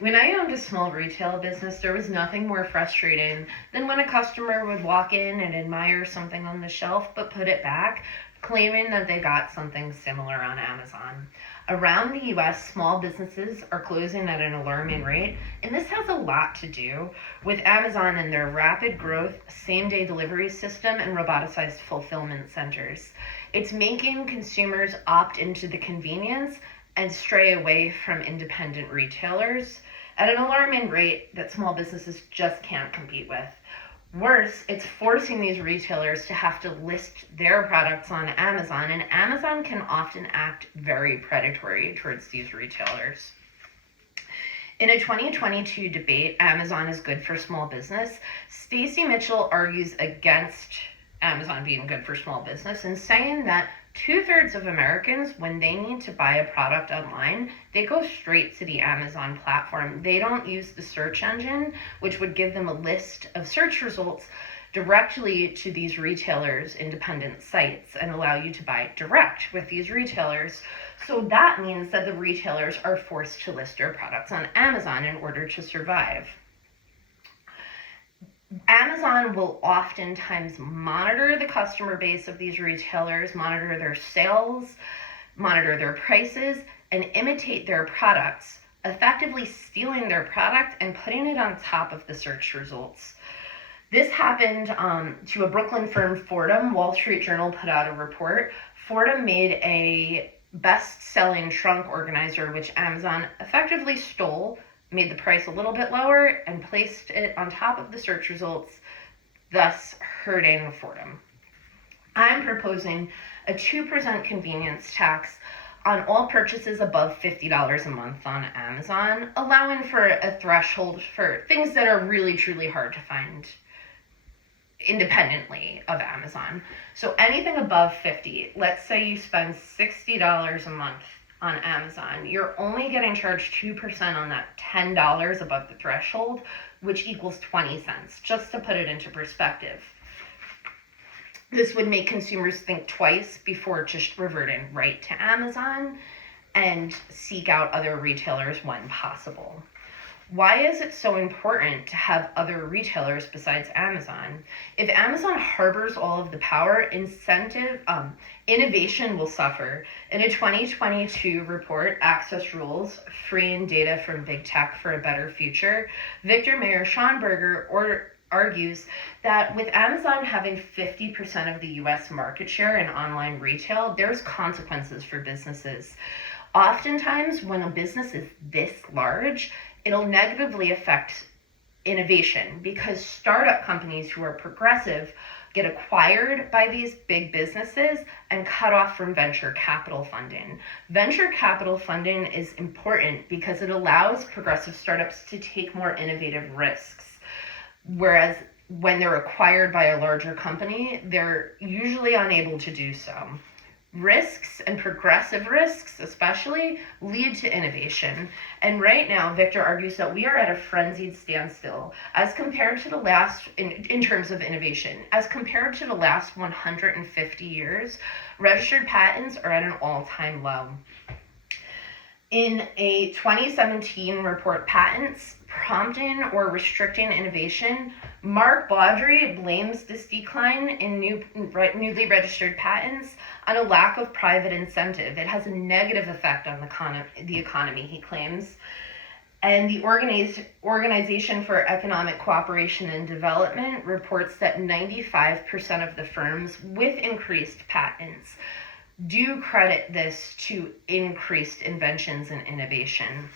When I owned a small retail business, there was nothing more frustrating than when a customer would walk in and admire something on the shelf but put it back, claiming that they got something similar on Amazon. Around the US, small businesses are closing at an alarming rate, and this has a lot to do with Amazon and their rapid growth, same day delivery system, and roboticized fulfillment centers. It's making consumers opt into the convenience and stray away from independent retailers at an alarming rate that small businesses just can't compete with. Worse, it's forcing these retailers to have to list their products on Amazon, and Amazon can often act very predatory towards these retailers. In a 2022 debate, Amazon is good for small business, Stacy Mitchell argues against Amazon being good for small business and saying that 2/3 of Americans, when they need to buy a product online, they go straight to the Amazon platform. They don't use the search engine, which would give them a list of search results directly to these retailers' independent sites and allow you to buy direct with these retailers. So that means that the retailers are forced to list their products on Amazon in order to survive. Amazon will oftentimes monitor the customer base of these retailers, monitor their sales, monitor their prices, and imitate their products, effectively stealing their product and putting it on top of the search results. This happened to a Brooklyn firm, Fordham. Wall Street Journal put out a report. Fordham made a best-selling trunk organizer, which Amazon effectively stole, made the price a little bit lower, and placed it on top of the search results, thus hurting Fordham. I'm proposing a 2% convenience tax on all purchases above $50 a month on Amazon, allowing for a threshold for things that are really, truly hard to find independently of Amazon. So anything above 50, let's say you spend $60 a month on Amazon, you're only getting charged 2% on that $10 above the threshold, which equals 20 cents, just to put it into perspective. This would make consumers think twice before just reverting right to Amazon and seek out other retailers when possible. Why is it so important to have other retailers besides Amazon? If Amazon harbors all of the power, innovation will suffer. In a 2022 report, Access Rules, Freeing Data from Big Tech for a Better Future, Victor Mayer-Schonberger argues that with Amazon having 50% of the US market share in online retail, there's consequences for businesses. Oftentimes, when a business is this large, it'll negatively affect innovation because startup companies who are progressive get acquired by these big businesses and cut off from venture capital funding. Venture capital funding is important because it allows progressive startups to take more innovative risks, whereas when they're acquired by a larger company, they're usually unable to do so. Risks, and progressive risks especially, lead to innovation. And right now, Victor argues that we are at a frenzied standstill as compared to the last, in terms of innovation, as compared to the last 150 years, registered patents are at an all-time low. In a 2017 report, Patents Prompting or Restricting Innovation, Mark Baudry blames this decline in newly registered patents on a lack of private incentive. It has a negative effect on the economy, he claims. And the Organization for Economic Cooperation and Development reports that 95% of the firms with increased patents do credit this to increased inventions and innovation.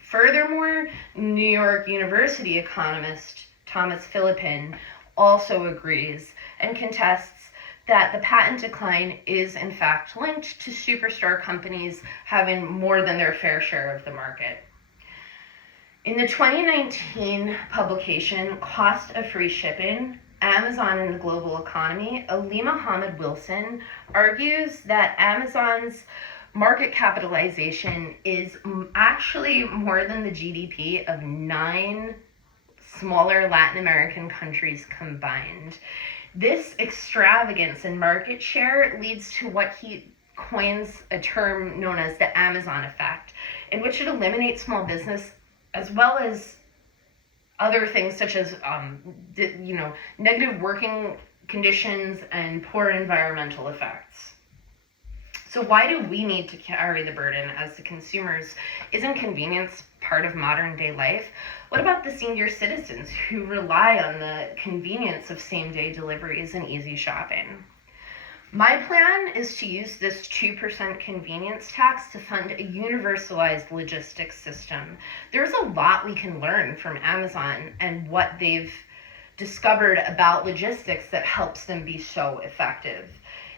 Furthermore, New York University economist Thomas Philippin also agrees and contests that the patent decline is in fact linked to superstar companies having more than their fair share of the market. In the 2019 publication, Cost of Free Shipping, Amazon and the Global Economy, Ali Mohammed Wilson argues that Amazon's market capitalization is actually more than the GDP of 9 smaller Latin American countries combined. This extravagance in market share leads to what he coins a term known as the Amazon effect, in which it eliminates small business as well as other things such as negative working conditions and poor environmental effects. So why do we need to carry the burden as the consumers? Isn't convenience part of modern day life? What about the senior citizens who rely on the convenience of same-day deliveries and easy shopping? My plan is to use this 2% convenience tax to fund a universalized logistics system. There's a lot we can learn from Amazon and what they've discovered about logistics that helps them be so effective.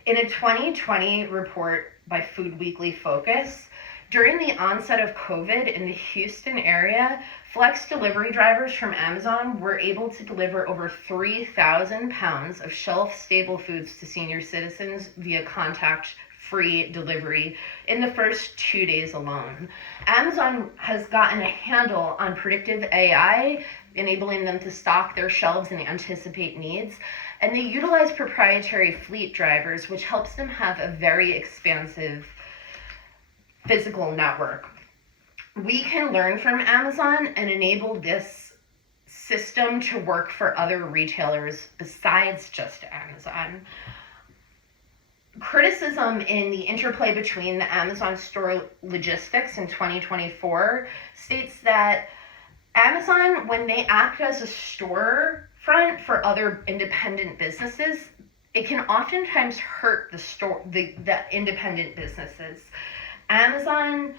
In a 2020 report by Food Weekly Focus, during the onset of COVID in the Houston area, flex delivery drivers from Amazon were able to deliver over 3,000 pounds of shelf-stable foods to senior citizens via contact-free delivery in the first 2 days alone. Amazon has gotten a handle on predictive AI, enabling them to stock their shelves and anticipate needs. And they utilize proprietary fleet drivers, which helps them have a very expansive physical network. We can learn from Amazon and enable this system to work for other retailers besides just Amazon. Criticism in the interplay between the Amazon store logistics in 2024 states that Amazon, when they act as a storefront for other independent businesses, it can oftentimes hurt the independent businesses. Amazon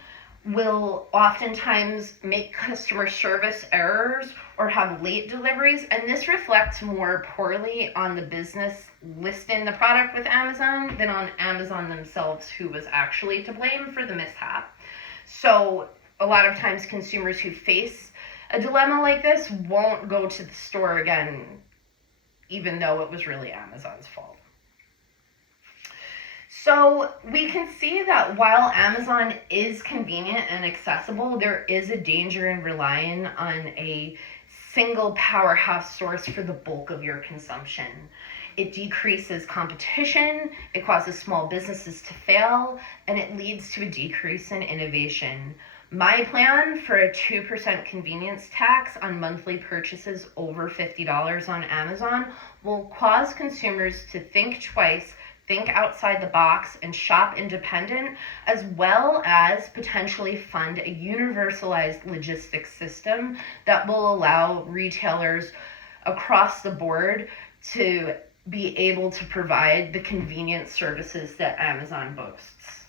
will oftentimes make customer service errors or have late deliveries, and this reflects more poorly on the business listing the product with Amazon than on Amazon themselves, who was actually to blame for the mishap. So a lot of times consumers who face a dilemma like this won't go to the store again, even though it was really Amazon's fault. So we can see that while Amazon is convenient and accessible, there is a danger in relying on a single powerhouse source for the bulk of your consumption. It decreases competition, it causes small businesses to fail, and it leads to a decrease in innovation. My plan for a 2% convenience tax on monthly purchases over $50 on Amazon will cause consumers to think twice, think outside the box, and shop independent, as well as potentially fund a universalized logistics system that will allow retailers across the board to be able to provide the convenient services that Amazon boasts.